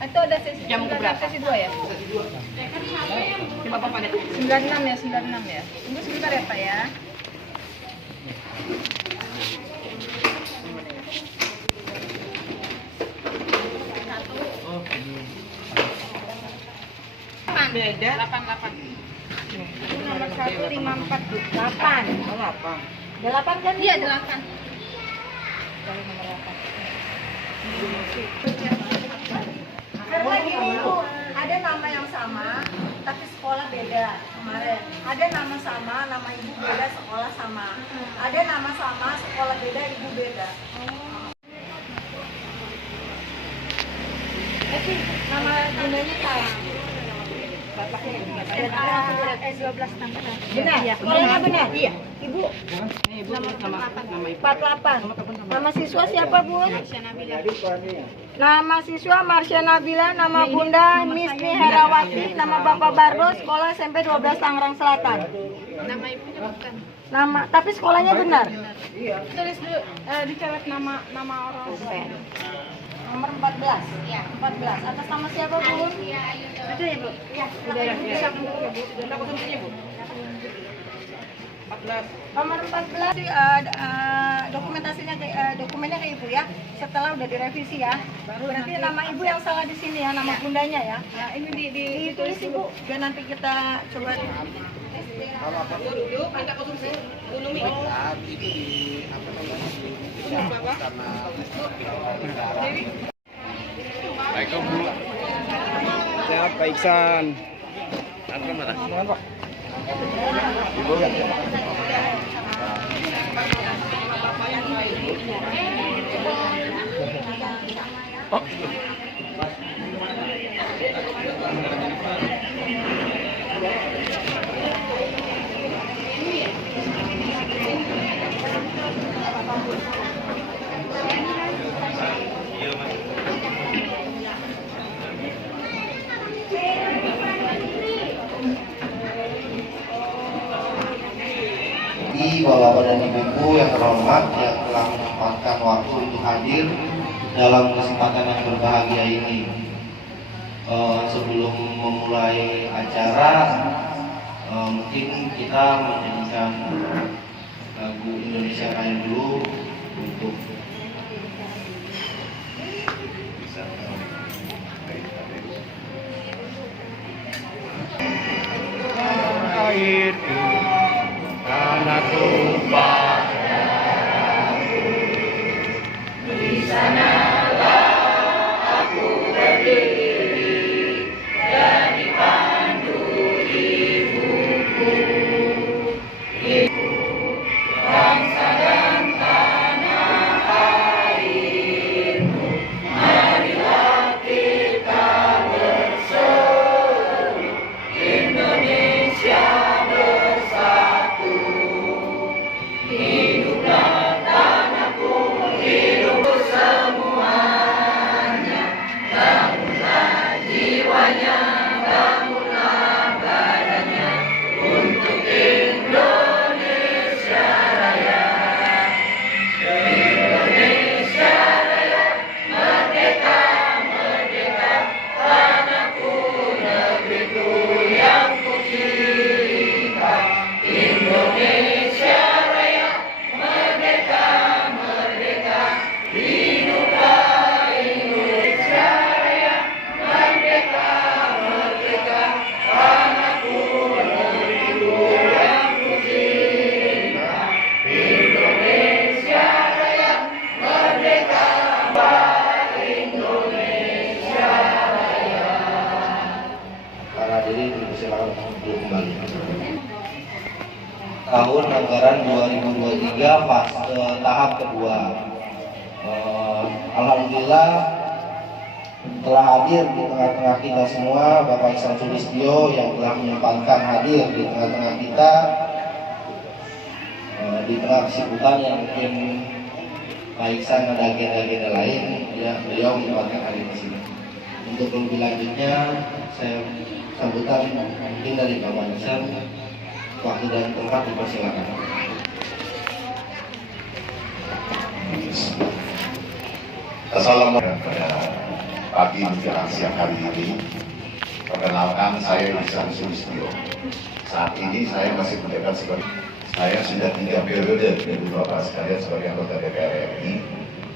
Itu ada sesi Jam berapa? Sesi 2 ya? Coba Bapak lihat. 96 ya, 96 ya. Tunggu sebentar ya, Pak ya. Beda. 88. Nomor 154 8. Oh, 8. 8 kan? Iya, 8. Dari nomor 8. Karena gini Bu, ada nama yang sama, tapi sekolah beda kemarin. Ada nama sama, nama ibu beda, sekolah sama. Ada nama sama, sekolah beda, ibu beda. Tapi nama bundanya salah. S12 tambah. Benar? Sekolahnya benar? Iya. Ibu? Ini Ibu nama ibu. 48. Nama siswa siapa, Bun? Marsha Nabila. Nama siswa Marsha Nabila, nama Bunda Miss Herawati, nama Bapak Bardo, sekolah SMP 12 Tangerang Selatan. Nama ibunya bukan. Nama, tapi sekolahnya benar. Tulis dulu dicatat nama orang tua. Nomor 14. Iya. 14. Atas nama siapa, Bun? Iya, ayo. Ada ya, Bu? Iya. Udah ya. Bisa dulu ya, Bu. Sudah konsumsinya, Bu. 14. Nomor 14 dokumentasinya dokumennya ke Ibu ya. Setelah udah direvisi ya. Berarti nama Ibu yang salah di sini ya, nama bundanya ya. Nah, ini Ditulis Ibu, biar nanti kita coba. Dulu minta konsumsi. Dulu Mi. Itu di apa namanya Assalamualaikum Bu. Sehat Pak Iksan. Antar mana? Pak. Ibu ya. Oh. Bapak dan Ibu yang terhormat yang telah menyempatkan waktu untuk hadir dalam kesempatan yang berbahagia ini. Sebelum memulai acara, mungkin kita menyanyikan lagu Indonesia Raya dulu untuk Air tanah tumpah di sanalah aku berdiri dan dipandu ibuku, ibu bangsa dan tanah airku. Marilah kita berseru Indonesia bersatu. Hiduplah tanahku, hidup semuanya. Bangunlah jiwanya, bangunlah badannya untuk Indonesia Raya. Indonesia Raya, merdeka, merdeka, tanahku, negeriku yang ku cinta. Indonesia Raya, merdeka, merdeka, hiduplah Indonesia Raya, merdeka, merdeka, tanahku, negeriku yang ku cinta. Indonesia Raya, merdeka, Indonesia Raya. para hadirin dipersilakan untuk kembali. Tahun anggaran 2023 fase tahap kedua. Alhamdulillah telah hadir di tengah-tengah kita semua Bapak Iksan Sulistyo yang telah menyempatkan hadir di tengah-tengah kita di tengah kesibukan yang mungkin Pak Iksan ada agenda-agenda lain, ya beliau menyempatkan hadir di sini. Untuk lebih lanjutnya saya sambutan mungkin dari Bapak Iksan. Waktu dan tempat dipersilakan. Assalamualaikum kepada pagi menjelang siang hari ini. Perkenalkan, saya Ihsan Sulistyo. Saat ini saya masih menjabat sebagai, saya sudah 3 periode Ibu Bapak sekalian sebagai anggota DPR RI.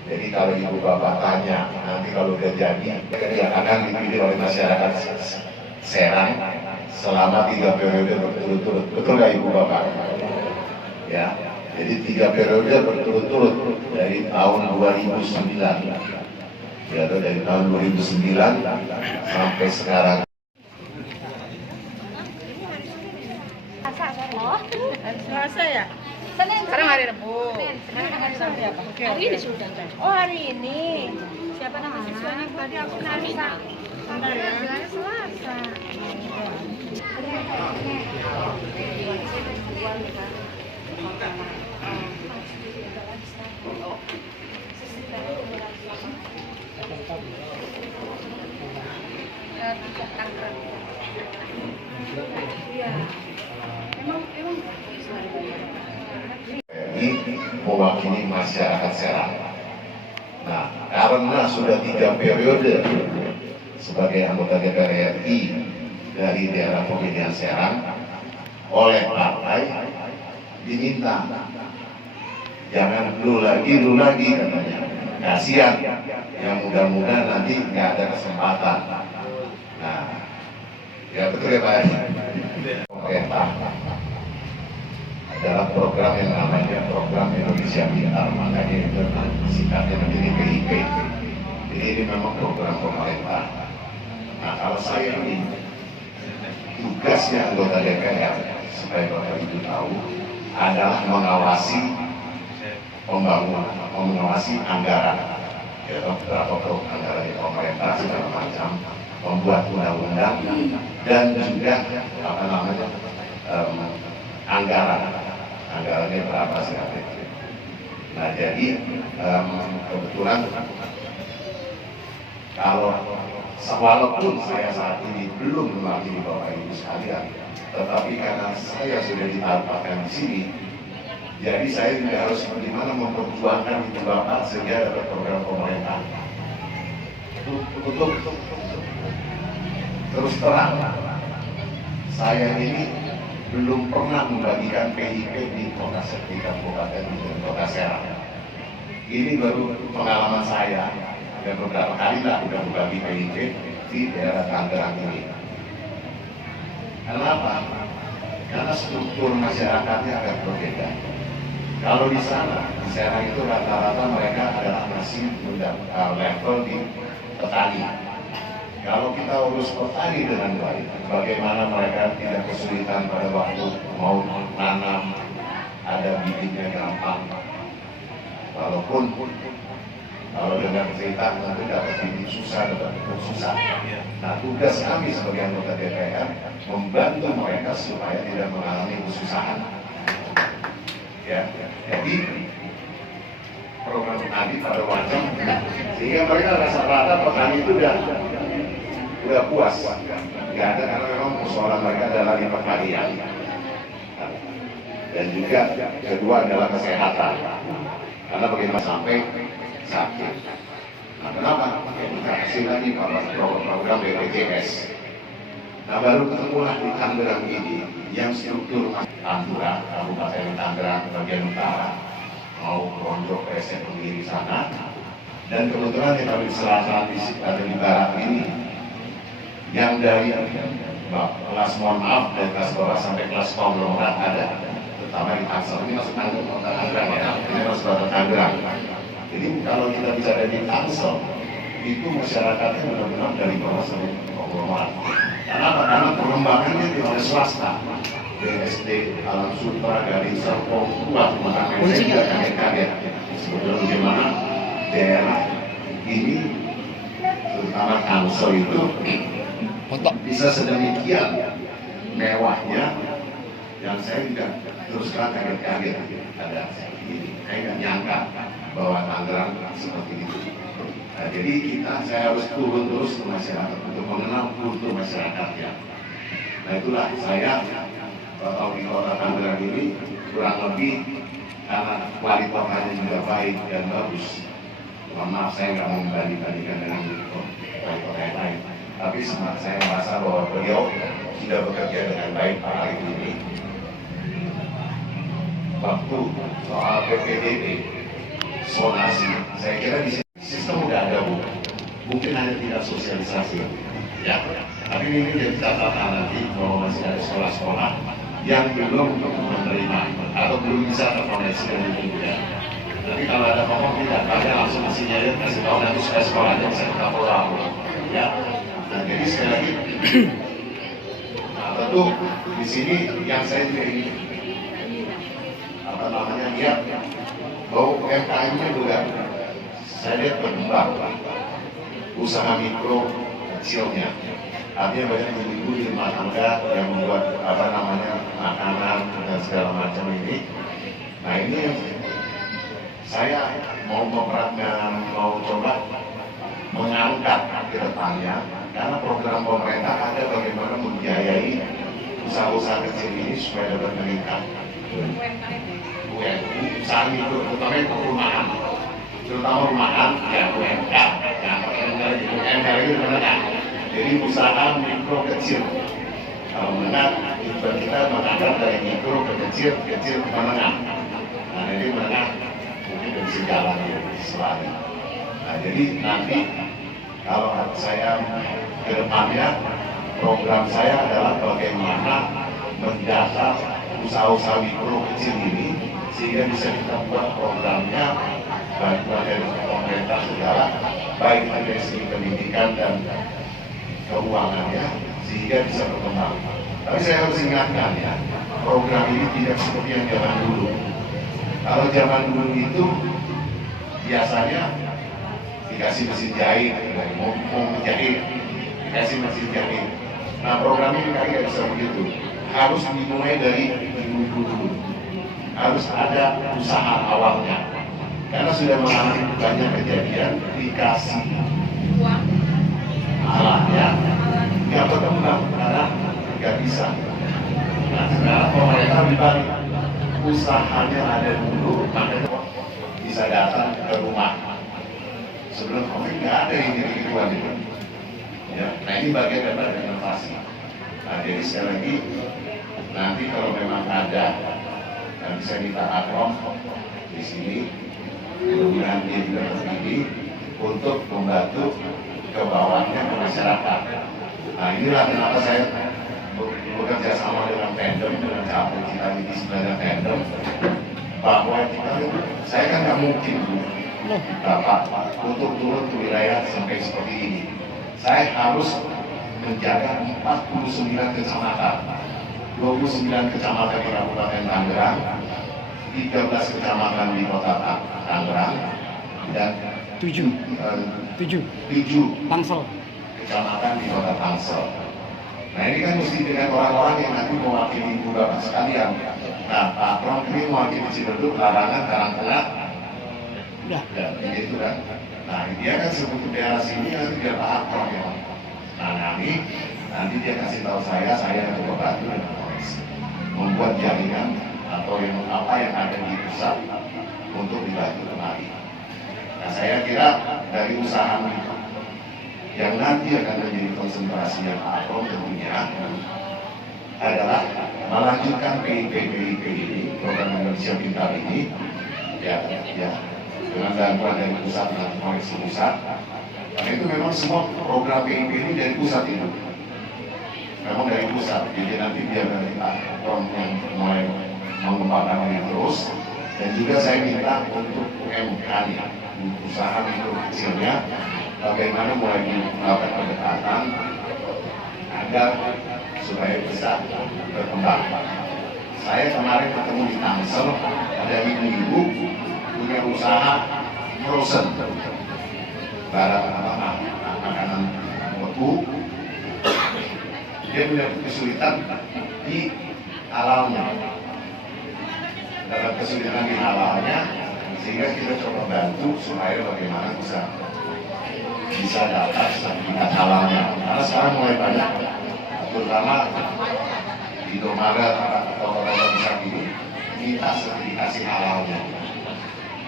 Jadi kalau Ibu Bapak tanya, nanti kalau udah jadi, dia akan dipilih oleh masyarakat Serang selama 3 periode berturut-turut. Betul nggak Ibu Bapak? Ya, jadi 3 periode berturut-turut dari tahun 2009. Ya, dari tahun 2009 sampai sekarang. Hari Selasa ya? Senin. Sekarang hari Rabu. Hari ini sudah. Oh, hari ini. Siapa nama siswanya? Tadi aku nanya. Hari Selasa. Ini mewakili masyarakat Serang. Nah, karena sudah 3 periode sebagai anggota DPR RI dari daerah pemilihan Serang, oleh partai diminta jangan lu lagi katanya. Kasihan, yang mudah-mudahan nanti nggak ada kesempatan. Nah, ya betul ya Pak. Pemerintah adalah program yang namanya program Indonesia Pintar, makanya itu singkatnya menjadi PIP. Jadi ini memang program pemerintah. Nah, kalau saya ini tugasnya anggota DPR, supaya Bapak Ibu tahu, adalah mengawasi pembangunan, mengawasi anggaran, ya, beberapa program anggaran di pemerintah segala macam, membuat undang-undang dan juga apa namanya anggarannya berapa sih? Nah, jadi kebetulan kalau walaupun saya saat ini belum mewakili Bapak Ibu sekalian, tetapi karena saya sudah ditempatkan di sini, jadi saya juga harus bagaimana memperjuangkan Ibu Bapak sehingga dapat program pemerintah. Untuk terus terang, saya ini belum pernah membagikan PIP di kabupaten di kota Serang. Ini baru pengalaman saya, dan beberapa kali lah sudah berbagi PIP di daerah Tangerang ini. Kenapa? Karena struktur masyarakatnya agak berbeda. Kalau di sana, di Serang itu rata-rata mereka adalah masih level di petani. Kalau kita urus petani dengan baik, bagaimana mereka tidak kesulitan pada waktu mau nanam, ada bibitnya gampang. Walaupun kalau dengan cerita tentu dapat bibit susah, dapat pupuk susah. Nah, tugas kami sebagai anggota DPR membantu mereka supaya tidak mengalami kesusahan. Ya, jadi program tadi pada wajib sehingga mereka rata-rata petani itu udah puas, nggak ada, karena memang persoalan mereka adalah di pertanian. Dan juga kedua adalah kesehatan, karena bagaimana sampai sakit. Nah, kenapa? Ya, kita kasih lagi program BPJS. Nah, baru ketemulah di Tangerang ini yang struktur Tangerang, Kabupaten Tangerang bagian utara, mau Pondok Pesek Kemiri sana, dan kebetulan kita di selatan di barat ini, yang dari kelas mohon maaf dari kelas bawah sampai kelas konglomerat ada, terutama di Tangsel. Ini masuk Tangerang ya, ini masuk kota Tangerang. Jadi kalau kita bicara di Tangsel, itu masyarakatnya benar-benar dari bawah sampai konglomerat. Kenapa? Karena pengembangannya di oleh swasta. BSD, Alam Sutra, Gading Serpong, rumah tangga saya juga kaget-kaget. Sebetulnya bagaimana daerah ini, terutama Tangsel itu, bisa sedemikian mewahnya, yang saya juga terus terang kaget-kaget ada seperti ini. Saya nggak nyangka bahwa Tangerang seperti itu. Nah, jadi saya harus turun terus ke masyarakat untuk mengenal kultur masyarakatnya. Nah, itulah saya atau di kota Tangerang ini kurang lebih karena kualitasnya juga baik dan bagus. Mohon maaf saya nggak mau membanding-bandingkan dengan tapi saya merasa bahwa beliau sudah bekerja dengan baik pada hari ini. Waktu soal PPDB, zonasi, saya kira di sini sistem udah ada, Bu. Mungkin hanya tidak sosialisasi, ya. Tapi ini jadi catatan nanti bahwa masih ada sekolah-sekolah yang belum menerima atau belum bisa terkoneksi dengan itu, ya. Tapi kalau ada ngomong tidak, kalian langsung kasih nyari, kasih tahu nanti supaya sekolahnya bisa kita pulang, ya. Nah, jadi sekali lagi, nah, tentu di sini yang saya juga ingin lihat bahwa UMKM-nya juga saya lihat berkembang, usaha mikro kecilnya, artinya banyak ibu-ibu di rumah tangga yang membuat makanan dan segala macam ini. Nah, ini saya mau coba mengangkat ke depannya, karena program pemerintah ada bagaimana membiayai usaha-usaha kecil ini supaya dapat meningkat. Usaha mikro, terutama rumahan, ya UMK, UMK itu menengah. Jadi usaha mikro kecil. Kalau menengah, tujuan kita mengangkat dari mikro ke kecil, kecil ke menengah. Nah, jadi menengah mungkin bisa jalan ya selalu. Nah, jadi nanti kalau saya ke depannya, program saya adalah bagaimana mendata usaha-usaha mikro kecil ini sehingga bisa kita buat programnya bantuan dari pemerintah segala, baik dari segi pendidikan dan keuangannya, sehingga bisa berkembang. Tapi saya harus ingatkan ya, program ini tidak seperti yang zaman dulu. Kalau zaman dulu itu biasanya dikasih mesin jahit, mau menjahit, dikasih mesin jahit. Nah, program ini kali nggak bisa begitu. Harus dimulai dari ibu-ibu dulu. Harus ada usaha awalnya. Karena sudah mengalami banyak kejadian dikasih alatnya, nggak berkembang karena nggak bisa. Nah, sekarang pemerintah dibalik, usahanya ada dulu, makanya bisa datang ke rumah. Sebelum COVID nggak ada yang gitu-gituan itu. Ya, nah ini bagian dari inovasi. Nah, jadi sekali lagi, nanti kalau memang ada yang bisa kita akrom di sini, mudah-mudahan dia juga begini untuk membantu ke bawahnya ke masyarakat. Nah, inilah kenapa saya bekerja sama dengan Pemdem, dengan capres kita ini sebenarnya Pemdem, bahwa saya kan nggak mungkin Bapak untuk turun ke wilayah sampai seperti ini. Saya harus menjaga 49 kecamatan, 29 kecamatan di Kabupaten Tangerang, 13 kecamatan di Kota Tangerang, dan 7 Tangsel kecamatan di Kota Tangsel. Nah, ini kan mesti dengan orang-orang yang nanti mewakili ibu bapak sekalian. Nah, Pak Prom ini mewakili Ciledug, Larangan, Karangtengah, ya begitu kan. Nah, dia kan sebut daerah sini nanti dia Pak Prom ya. Nah, nanti dia kasih tahu saya yang coba bantu dengan koneksi membuat jaringan atau yang apa yang ada di pusat untuk dibantu kembali. Nah, saya kira dari usaha yang nanti akan menjadi konsentrasi yang Akrom tentunya adalah melanjutkan PIP ini, program Indonesia Pintar ini, ya dengan bantuan dari pusat dan koneksi pusat. Karena itu memang semua program PIP ini dari pusat itu, memang dari pusat. Jadi nanti biar dari Akrom yang mulai mengembangkan ini terus, dan juga saya minta untuk UMK-nya, usaha mikro kecilnya, bagaimana mulai melakukan pendekatan agar supaya bisa berkembang. Saya kemarin ketemu di Tangsel, ada ibu-ibu punya usaha frozen, barang makanan beku. Dia punya kesulitan di halalnya, dalam kesulitan di halalnya, sehingga kita coba bantu supaya bagaimana bisa dapat sertifikat halalnya. Karena sekarang mulai banyak, terutama di Indomaret atau kota besar ini, minta sertifikasi halalnya.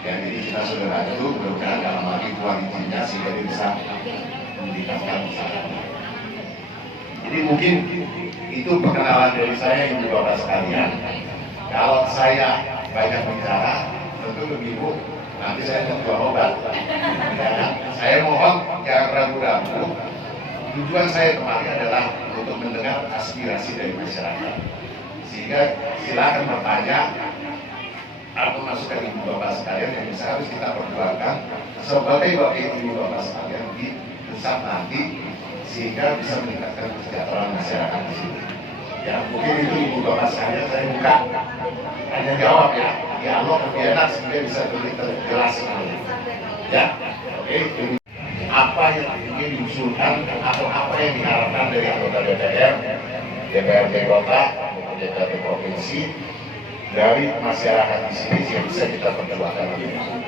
Ya, jadi kita sudah bantu, mudah-mudahan dalam hal kualitinya sehingga dia bisa meningkatkan usahanya. Jadi mungkin itu perkenalan dari saya Ibu Bapak sekalian. Kalau saya banyak bicara, tentu Ibu nanti saya mau jual obat. Ya, saya mohon jangan ragu-ragu. Tujuan saya kemarin adalah untuk mendengar aspirasi dari masyarakat. Sehingga silakan bertanya atau masukan Ibu Bapak sekalian yang bisa harus kita perjuangkan sebagai wakil Ibu Bapak sekalian di pusat nanti, sehingga bisa meningkatkan kesejahteraan masyarakat di sini. Ya, mungkin itu Ibu Bapak sekalian saya buka hanya jawab ya, dialog lebih enak sehingga bisa lebih jelas sekali. Ya, oke. Apa yang ingin diusulkan atau apa yang diharapkan dari anggota DPR, DPRD kota, DPRD provinsi, dari masyarakat di sini yang bisa kita perjuangkan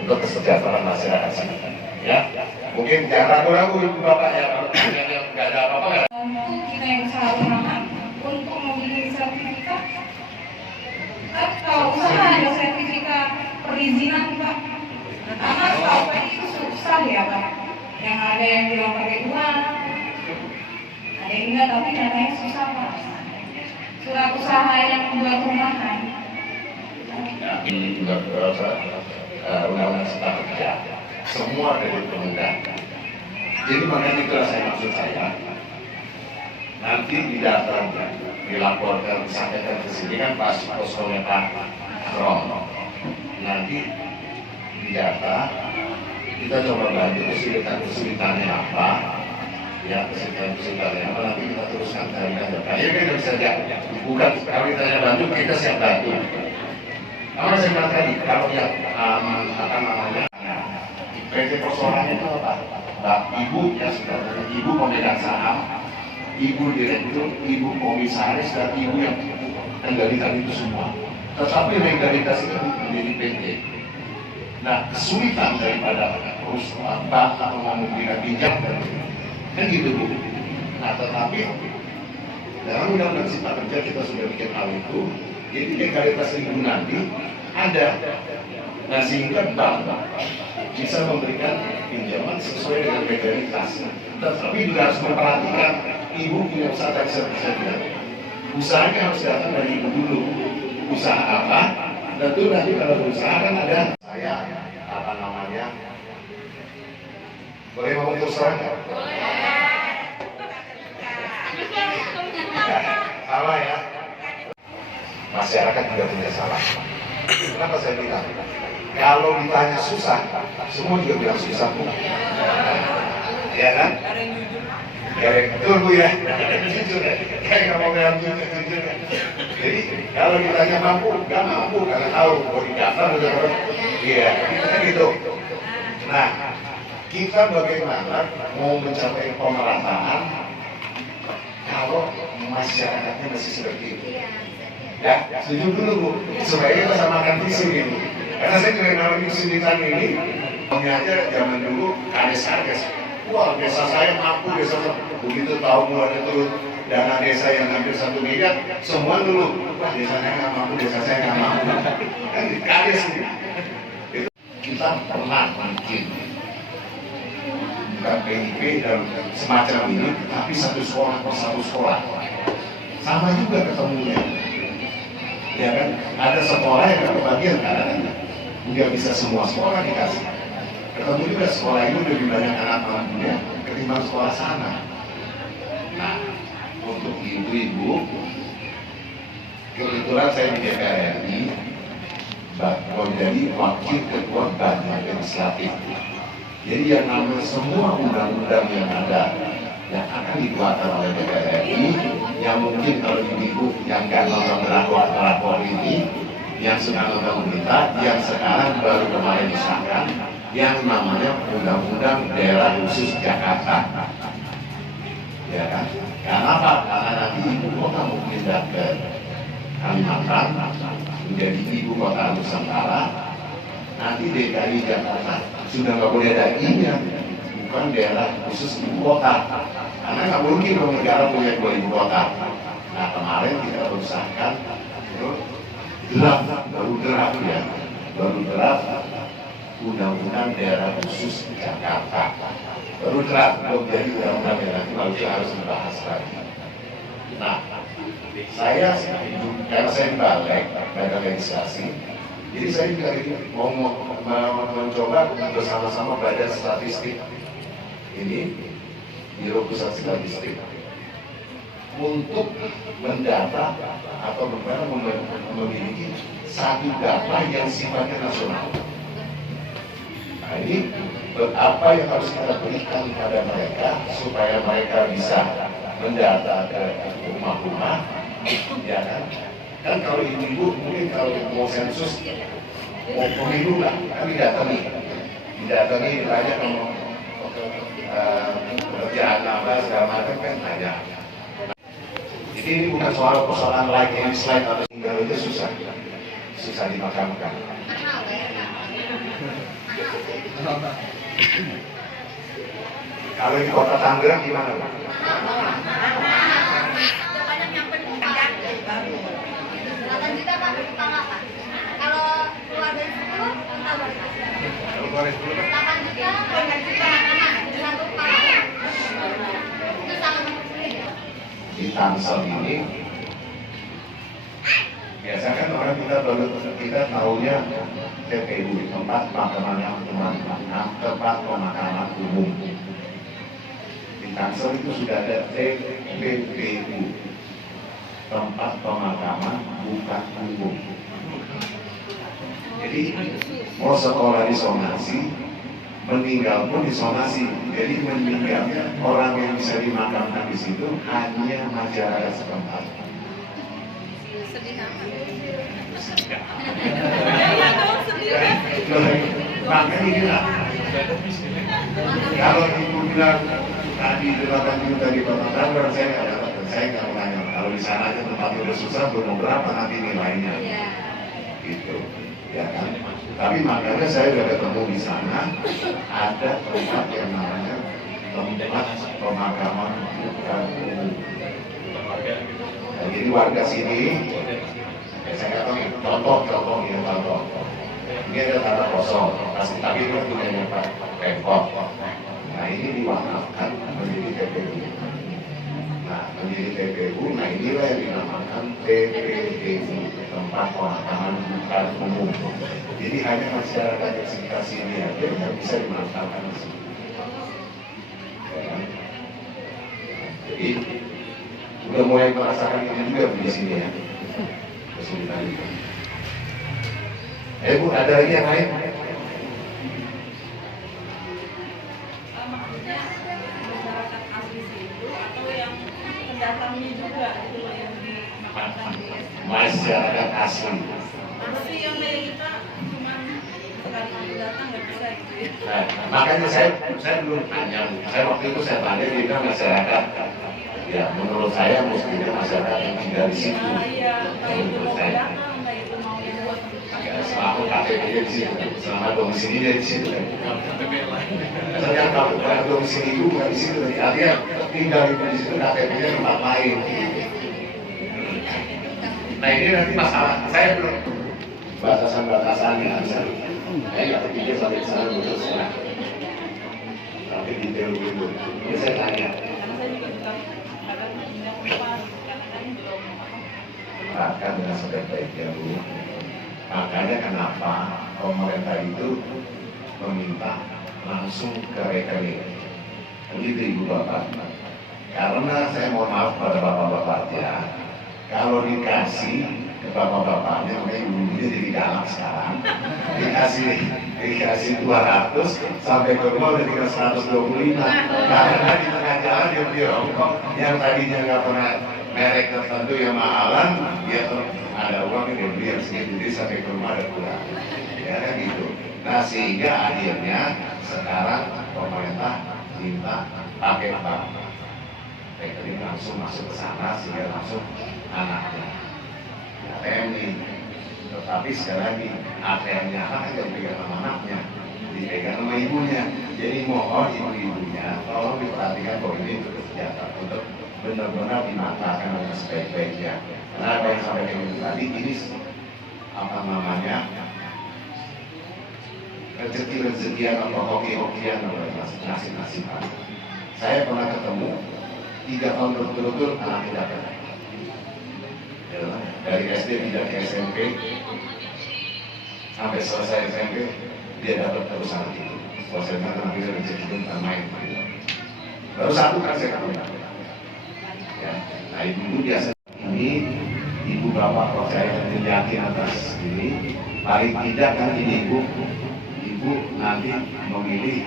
untuk kesejahteraan masyarakat sini. Ya, mungkin jangan ragu-ragu Ibu Bapak ya, kalau yang nggak ada apa-apa ya. Kita yang usaha rumahan untuk memiliki sertifikat. Kalau usaha ada sertifikat perizinan Pak, karena tahu itu susah ya Pak. Yang ada yang bilang pakai uang, ada yang enggak, tapi katanya susah Pak. Surat usaha yang buat rumahan. Ini juga undang-undang Cipta Kerja, semua ada di undang. Jadi makanya itu saya maksud saya, nanti didatang, dilaporkan, disampaikan ke sini kan pas poskonya Pak Rono. Nanti didata, kita coba bantu kesulitannya apa, ya kesulitannya apa, nanti kita teruskan dari depan. Ya kita bisa lihat, bukan kalau ditanya bantu kita siap bantu. Karena saya bilang tadi, kalau yang apa namanya, PT persoalannya itu apa? Ibu ya sudah, ibu pemegang saham, ibu direktur, ibu komisaris, dan ibu yang kendalikan itu semua. Tetapi legalitas itu menjadi PT. Nah, kesulitan daripada perusahaan bank atau memberikan pinjam kan gitu Bu. Nah, tetapi dalam undang-undang Cipta Kerja kita sudah bikin hal itu. Jadi legalitas itu nanti ada, nah sehingga bank bisa memberikan pinjaman sesuai dengan legalitas. Tetapi juga harus memperhatikan ibu punya usaha tak bisa dia. Usahanya harus datang dari ibu dulu. Usaha apa? Tentu nanti kalau berusaha kan ada saya apa namanya? Boleh mau terus terang? Salah ya. Masyarakat juga punya salah. Kenapa saya bilang? Kalau ditanya susah, semua juga bilang susah Bu. Ya kan? Betul Bu ya. Jujur ya. Kayak nggak mau bilang jujur ya. Jadi kalau ditanya mampu, nggak mampu karena tahu mau didaftar udah terus. Iya, kan gitu. Nah, kita bagaimana mau mencapai pemerataan kalau masyarakatnya masih seperti itu? Ya, setuju dulu Bu, supaya kita samakan visi gitu. Karena saya juga ngalamin kesulitan ini, punya aja zaman dulu kades-kades. Wah, desa saya mampu, desa begitu tahu mulai turun dana desa yang hampir 1 miliar, semua dulu, wah desa saya nggak mampu, desa saya nggak mampu. Kan kades nih. Itu kita pernah bikin PIP dan semacam ini, tapi satu sekolah per satu sekolah. Sama juga ketemunya. Ya kan, ada sekolah yang kebagian kan, nggak bisa semua sekolah dikasih. Ketemu juga sekolah ini lebih banyak anak mampunya ketimbang sekolah sana. Nah, untuk ibu-ibu, kebetulan saya di DPR RI, menjadi wakil ketua badan legislatif. Jadi yang namanya semua undang-undang yang ada yang akan dikeluarkan oleh DPR RI, yang mungkin kalau ibu yang nggak nonton rapor ini, yang sudah nonton berita, yang sekarang baru kemarin disahkan, yang namanya Undang-Undang Daerah Khusus Jakarta. Ya kan? Karena apa? Karena nanti ibu kota mau pindah ke Kalimantan, menjadi ibu kota Nusantara. Nanti DKI Jakarta sudah nggak boleh ada I-nya, bukan daerah khusus ibu kota. Karena nggak mungkin kalau negara punya 2 ibu kota. Nah kemarin kita berusahakan baru draft Undang-Undang Daerah Khusus Jakarta. Baru draft, belum jadi undang-undang yang nanti harus dibahas lagi. Nah, saya karena saya balik badan legislasi, jadi saya juga mau mencoba bersama-sama badan statistik ini, Biro Pusat Statistik, untuk mendata atau memiliki satu data yang sifatnya nasional. Nah, ini apa yang harus kita berikan pada mereka supaya mereka bisa mendata ke rumah-rumah, ya kan? Kan kalau ibu-ibu mungkin kalau mau sensus, mau pemilu lah, kan didatangi, tanya kalau pekerjaan apa segala macam kan tanya. Jadi ini bukan soal persoalan like and dislike atau tinggal itu susah dimakamkan. Kalau di kota Tangerang gimana, Pak? Banyak yang penumpang. 8 juta Pak, penumpang apa? Kalau keluar dari 10, kita berapa? Kalau keluar dari 10, 8 juta, 8 juta, satu penumpang. Itu sangat sulit. di Tangsel ini biasa kan orang kita tahunya TPU, tempat pemakaman umum. Di Tangsel itu sudah ada TPPU, tempat pemakaman bukan umum. Jadi mau sekolah disonasi, meninggal pun disonasi. Jadi meninggalnya orang yang bisa dimakamkan di situ hanya masyarakat setempat. Makanya inilah. Kalau ibu bilang tadi 8 juta di Kota Tangerang, saya nggak menanya. Kalau di sana aja tempat udah susah, belum berapa nanti nilainya. Gitu, ya kan? Tapi makanya saya udah ketemu di sana ada tempat yang namanya tempat pemakaman bukan umum. Nah, jadi warga sini, saya katakan contoh ya contoh. Ini ada tanah kosong, tapi itu punya Pak Pemkot. Nah ini diwakafkan menjadi TPU. Nah menjadi TPU, nah inilah yang dinamakan TPPU, tempat pemakaman bukan umum. Jadi hanya masyarakat yang sekitar sini aja yang bisa dimakamkan di sini. Jadi udah mulai merasakan ini juga di sini ya, kesulitan itu. Bu, ada lagi yang lain? Maksudnya masyarakat asli itu atau yang pendatangnya juga itu loh yang dimakamkan di Masyarakat asli. asli yang kayak kita cuma sekali datang nggak bisa gitu ya. Nah, makanya saya belum tanya. Saya waktu itu saya tanya dia bilang masyarakat. Ya, menurut saya mestinya masyarakat yang tinggal di situ. Nah, iya, entah itu Menurut mau saya. pendatang, entah itu mau yang buat Ya, selama KTP-nya di situ, selama domisilinya di situ. Ternyata kalau bukan domisili itu bukan di situ, artinya tinggal di situ KTP-nya tempat lain. Nah ini nanti masalah, saya belum batasan-batasannya. Saya nggak terpikir sampai sana betul sana. Tapi detail dulu. Ini saya tanya. karena saya juga suka kadang pindah tempat karena kan belum Bahkan dengan sebaik-baiknya Bu. Makanya kenapa pemerintah itu meminta langsung ke rekening. Begitu Ibu Bapak. Karena saya mohon maaf pada bapak-bapaknya, kalau dikasih ke bapak-bapaknya, makanya ibu-ibunya jadi galak sekarang. Dikasih 200 sampai ke rumah udah tinggal 125. Karena di tengah jalan dia beli rokok yang tadinya nggak pernah merek tertentu yang mahalan, dia ada uang yang dia beli yang segitu, jadi sampai ke rumah ada kurang. Ya kan gitu. Nah sehingga akhirnya sekarang pemerintah minta pakai bank. Rekening langsung masuk ke sana sehingga langsung anaknya. ATM ini, tetapi sekali lagi ATM-nya anak kan tidak dipegang sama anaknya, dipegang sama ibunya. Jadi mohon ibu-ibunya tolong diperhatikan bahwa ini untuk kesejahteraan, untuk benar-benar dimatahkan dengan sebaik-baiknya. Karena apa yang sampai tadi ini apa namanya rezeki-rezekian atau hoki-hokian atau nasib-nasiban. Saya pernah ketemu 3 tahun berturut-turut anaknya dapat dari SD tidak ke SMP sampai selesai SMP dia dapat perusahaan itu. Kalau saya bilang nanti rezeki itu bukan main. Baru satu kan saya katakan. Ya, nah ibu biasa ini ibu bapak percaya dan yakin atas ini. Paling tidak kan ini ibu nanti memilih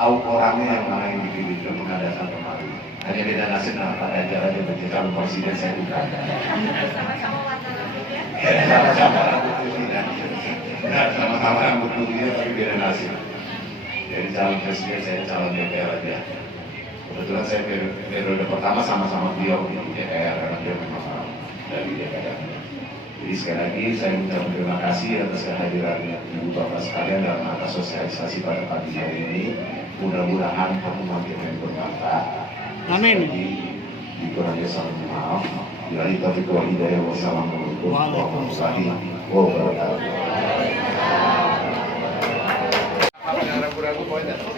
orangnya yang mana yang dipilih untuk mengadakan kemarin. Hanya beda nasib nah pada acara dia menjadi calon presiden saya bukan. Sama-sama warna rambutnya. Sama-sama rambut putih dan sama-sama rambut putih tapi beda nasib. Jadi calon presiden saya calon DPR aja. Kebetulan saya periode pertama sama-sama beliau di DPR karena dia memang dari DPR. Jadi sekali lagi saya mengucapkan terima kasih atas kehadiran ibu bapak sekalian dalam atas sosialisasi pada pagi hari ini. Mudah-mudahan pertemuan kita yang bermanfaat. Amin. Dikurangnya salam maaf. Bila taufiq wal hidayah. Wassalamualaikum warahmatullahi wabarakatuh. Ragu-ragu boleh datang.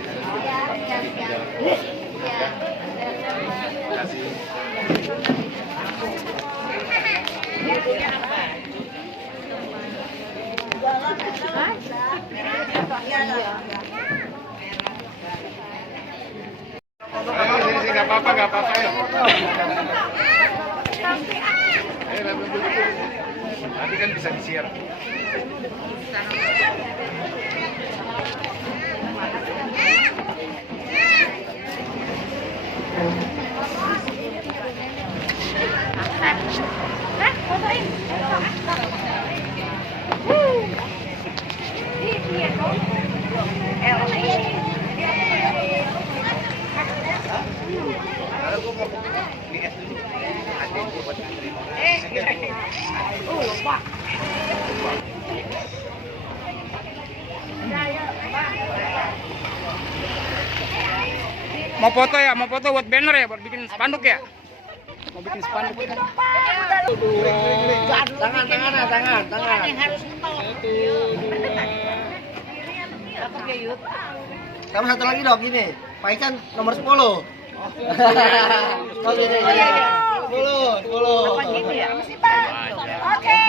Nggak apa-apa ya. Nanti kan bisa di-share. Mau foto ya, mau foto buat banner ya, buat bikin spanduk ya. Mau bikin spanduk. Tangan. Sama satu lagi dong gini, Pak Ican nomor 10. Oh gini. 10. Apa gitu ya? Mesti Pak. Oke.